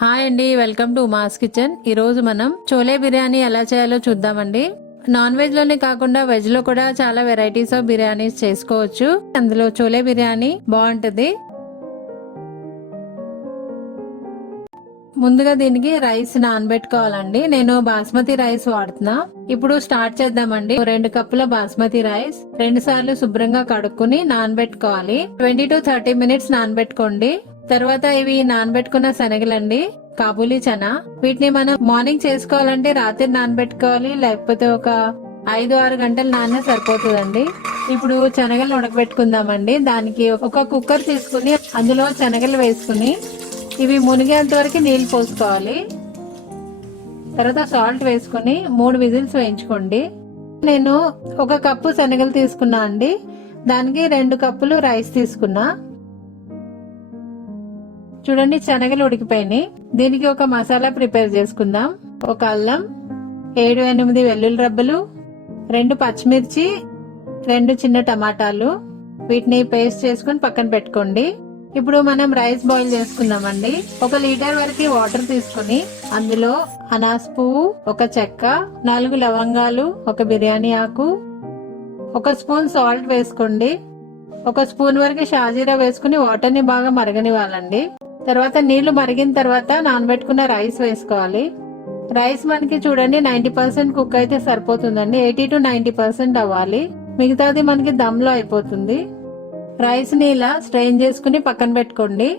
Hi అండి welcome to mass kitchen. ఈరోజు మనం చోలే బిర్యానీ ఎలా చేయాలో చూద్దామండి. నాన్ వెజ్లోనే కాకుండా వెజ్లో కూడా చాలా వెరైటీస్ ఆఫ్ బిర్యానీస్ చేసుకోవచ్చు. అందులో చోలే బిర్యానీ బాగుంటుంది. ముందుగా దీనికి రైస్ నానబెట్టుకోవాలండి. నేను బాస్మతి రైస్ వాడుతున్నా. ఇప్పుడు స్టార్ట్ చేద్దామండి. రెండు కప్పుల బాస్మతి రైస్ రెండు సార్లు శుభ్రంగా కడుక్కుని నానబెట్టుకోవాలి. ట్వంటీ టు థర్టీ మినిట్స్ నానబెట్టుకోండి. తర్వాత ఇవి నానబెట్టుకున్న శనగలండి కాబూలీ చనా. వీటిని మనం మార్నింగ్ చేసుకోవాలంటే రాత్రి నానబెట్టుకోవాలి లేకపోతే ఒక ఐదు ఆరు గంటలు నాన్న సరిపోతుందండి. ఇప్పుడు శనగలు ఉడకబెట్టుకుందామండి. దానికి ఒక కుక్కర్ తీసుకుని అందులో శనగలు వేసుకుని ఇవి మునిగేంత వరకు నీళ్ళు పోసుకోవాలి. తర్వాత సాల్ట్ వేసుకుని మూడు విజిల్స్ వేయించుకోండి. నేను ఒక కప్పు శనగలు తీసుకున్నా అండి. దానికి రెండు కప్పులు రైస్ తీసుకున్నా. చూడండి శనగలు ఉడికిపోయినాయి. దీనికి ఒక మసాలా ప్రిపేర్ చేసుకుందాం. ఒక అల్లం ఏడు ఎనిమిది వెల్లుల్లి రబ్బలు రెండు పచ్చిమిర్చి రెండు చిన్న టమాటాలు. వీటిని పేస్ట్ చేసుకుని పక్కన పెట్టుకోండి. ఇప్పుడు మనం రైస్ బాయిల్ చేసుకుందామండి. ఒక లీటర్ వరకు వాటర్ తీసుకుని అందులో అనాస్ పువ్వు ఒక చెక్క నాలుగు లవంగాలు ఒక బిర్యానీ ఆకు ఒక స్పూన్ సాల్ట్ వేసుకోండి. ఒక స్పూన్ వరకు షాజీరా వేసుకుని వాటర్ని బాగా మరగనివ్వాలండి. తర్వాత నీళ్ళు మరిగిన తర్వాత నానబెట్టుకున్న రైస్ వేసుకోవాలి. రైస్ మనకి చూడండి నైన్టీ పర్సెంట్ కుక్ అయితే సరిపోతుందండి. ఎయిటీ టు నైన్టీ పర్సెంట్ అవ్వాలి. మిగతాది మనకి దమ్లో అయిపోతుంది. రైస్ని ఇలా స్ట్రెయిన్ చేసుకుని పక్కన పెట్టుకోండి.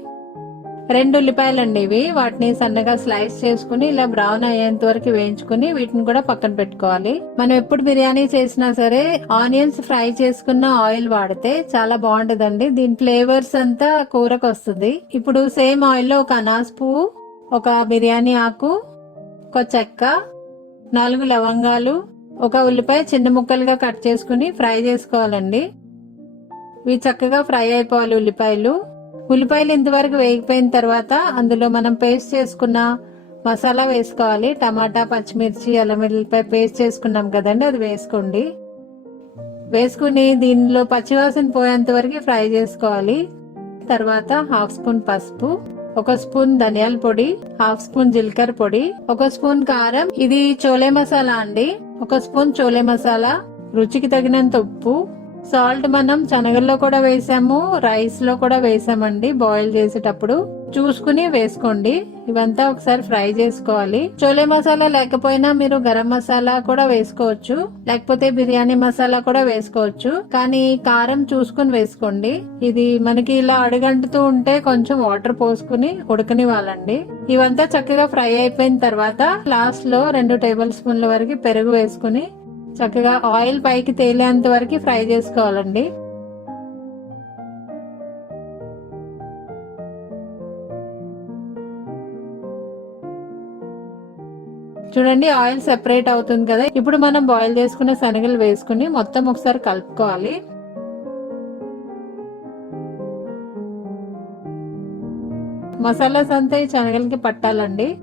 రెండు ఉల్లిపాయలండి ఇవి. వాటిని సన్నగా స్లైస్ చేసుకుని ఇలా బ్రౌన్ అయ్యేంత వరకు వేయించుకుని వీటిని కూడా పక్కన పెట్టుకోవాలి. మనం ఎప్పుడు బిర్యానీ చేసినా సరే ఆనియన్స్ ఫ్రై చేసుకున్న ఆయిల్ వాడితే చాలా బాగుంటదండి. దీని ఫ్లేవర్స్ అంతా కూరకు వస్తుంది. ఇప్పుడు సేమ్ ఆయిల్లో ఒక అనాస్ పువ్వు ఒక బిర్యానీ ఆకు ఒక చెక్క నాలుగు లవంగాలు ఒక ఉల్లిపాయ చిన్న ముక్కలుగా కట్ చేసుకుని ఫ్రై చేసుకోవాలండి. ఇవి చక్కగా ఫ్రై అయిపోవాలి ఉల్లిపాయలు. ఉల్లిపాయలు ఇంతవరకు వేగిపోయిన తర్వాత అందులో మనం పేస్ట్ చేసుకున్న మసాలా వేసుకోవాలి. టమాటా పచ్చిమిర్చి అల్లం వెల్లిపాయ పేస్ట్ చేసుకున్నాం కదండి అది వేసుకోండి. వేసుకుని దీనిలో పచ్చివాసన పోయేంత వరకు ఫ్రై చేసుకోవాలి. తర్వాత హాఫ్ స్పూన్ పసుపు ఒక స్పూన్ ధనియాల పొడి హాఫ్ స్పూన్ జీలకర్ర పొడి ఒక స్పూన్ కారం. ఇది చోలే మసాలా అండి. ఒక స్పూన్ చోలే మసాలా రుచికి తగినంత ఉప్పు సాల్ట్ మనం శనగల్లో కూడా వేసాము రైస్లో కూడా వేసామండి బాయిల్ చేసేటప్పుడు. చూసుకుని వేసుకోండి. ఇవంతా ఒకసారి ఫ్రై చేసుకోవాలి. చోలే మసాలా లేకపోయినా మీరు గరం మసాలా కూడా వేసుకోవచ్చు. లేకపోతే బిర్యానీ మసాలా కూడా వేసుకోవచ్చు. కానీ కారం చూసుకుని వేసుకోండి. ఇది మనకి ఇలా అడుగంటుతూ ఉంటే కొంచెం వాటర్ పోసుకుని ఉడకనివ్వాలండి. ఇవంతా చక్కగా ఫ్రై అయిపోయిన తర్వాత లాస్ట్లో రెండు టేబుల్ స్పూన్ల వరకు పెరుగు వేసుకుని చక్కగా ఆయిల్ పైకి తేలేంత వరకు ఫ్రై చేసుకోవాలండి. చూడండి ఆయిల్ సెపరేట్ అవుతుంది కదా. ఇప్పుడు మనం బాయిల్ చేసుకున్న శనగలు వేసుకుని మొత్తం ఒకసారి కలుపుకోవాలి. మసాలాస్ అంతా ఈ శనగలకి పట్టాలండి.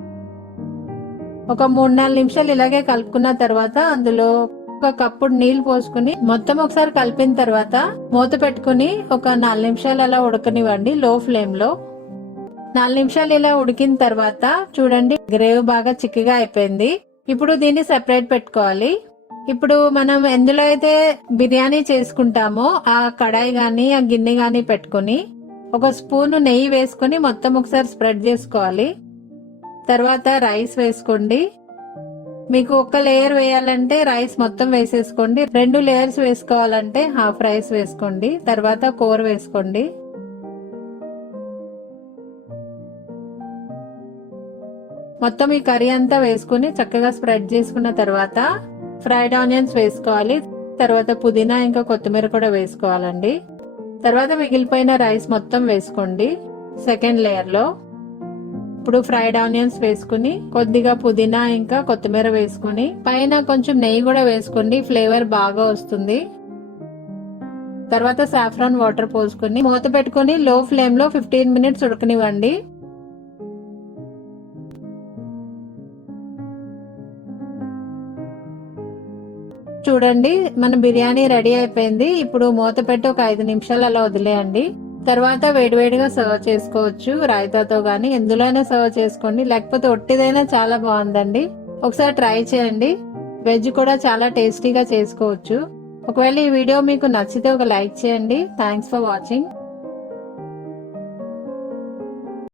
ఒక మూడు నాలుగు నిమిషాలు ఇలాగే కలుపుకున్న తర్వాత అందులో ఒక కప్పుడు నీళ్ళు పోసుకుని మొత్తం ఒకసారి కలిపిన తర్వాత మూత పెట్టుకుని ఒక నాలుగు నిమిషాలు అలా ఉడకనివ్వండి లో ఫ్లేమ్లో. నాలుగు నిమిషాలు ఇలా ఉడికిన తర్వాత చూడండి గ్రేవ్ బాగా చిక్కగా అయిపోయింది. ఇప్పుడు దీన్ని సెపరేట్ పెట్టుకోవాలి. ఇప్పుడు మనం ఎందులో అయితే బిర్యానీ చేసుకుంటామో ఆ కడాయి గాని ఆ గిన్నె గాని పెట్టుకుని ఒక స్పూన్ నెయ్యి వేసుకుని మొత్తం ఒకసారి స్ప్రెడ్ చేసుకోవాలి. తర్వాత రైస్ వేసుకోండి. మీకు ఒక లేయర్ వేయాలంటే రైస్ మొత్తం వేసేసుకోండి. రెండు లేయర్స్ వేసుకోవాలంటే హాఫ్ రైస్ వేసుకోండి. తర్వాత కూర వేసుకోండి. మొత్తం ఈ కర్రీ అంతా వేసుకుని చక్కగా స్ప్రెడ్ చేసుకున్న తర్వాత ఫ్రైడ్ ఆనియన్స్ వేసుకోవాలి. తర్వాత పుదీనా ఇంకా కొత్తిమీర కూడా వేసుకోవాలండి. తర్వాత మిగిలిపోయిన రైస్ మొత్తం వేసుకోండి. సెకండ్ లేయర్లో ఇప్పుడు ఫ్రైడ్ ఆనియన్స్ వేసుకుని కొద్దిగా పుదీనా ఇంకా కొత్తిమీర వేసుకుని పైన కొంచెం నెయ్యి కూడా వేసుకోండి ఫ్లేవర్ బాగా వస్తుంది. తర్వాత సాఫ్రాన్ వాటర్ పోసుకుని మూత పెట్టుకుని లో ఫ్లేమ్లో ఫిఫ్టీన్ మినిట్స్ ఉడకనివ్వండి. చూడండి మన బిర్యానీ రెడీ అయిపోయింది. ఇప్పుడు మూత పెట్టి ఒక ఐదు నిమిషాలు అలా వదిలేయండి. తర్వాత వేడివేడిగా సర్వ్ చేసుకోవచ్చు. రాయితాతో కానీ ఎందులోనే సర్వ్ చేసుకోండి. లేకపోతే ఒట్టిదైనా చాలా బాగుందండి. ఒకసారి ట్రై చేయండి. వెజ్ కూడా చాలా టేస్టీగా చేసుకోవచ్చు. ఒకవేళ ఈ వీడియో మీకు నచ్చితే ఒక లైక్ చేయండి. Thanks for watching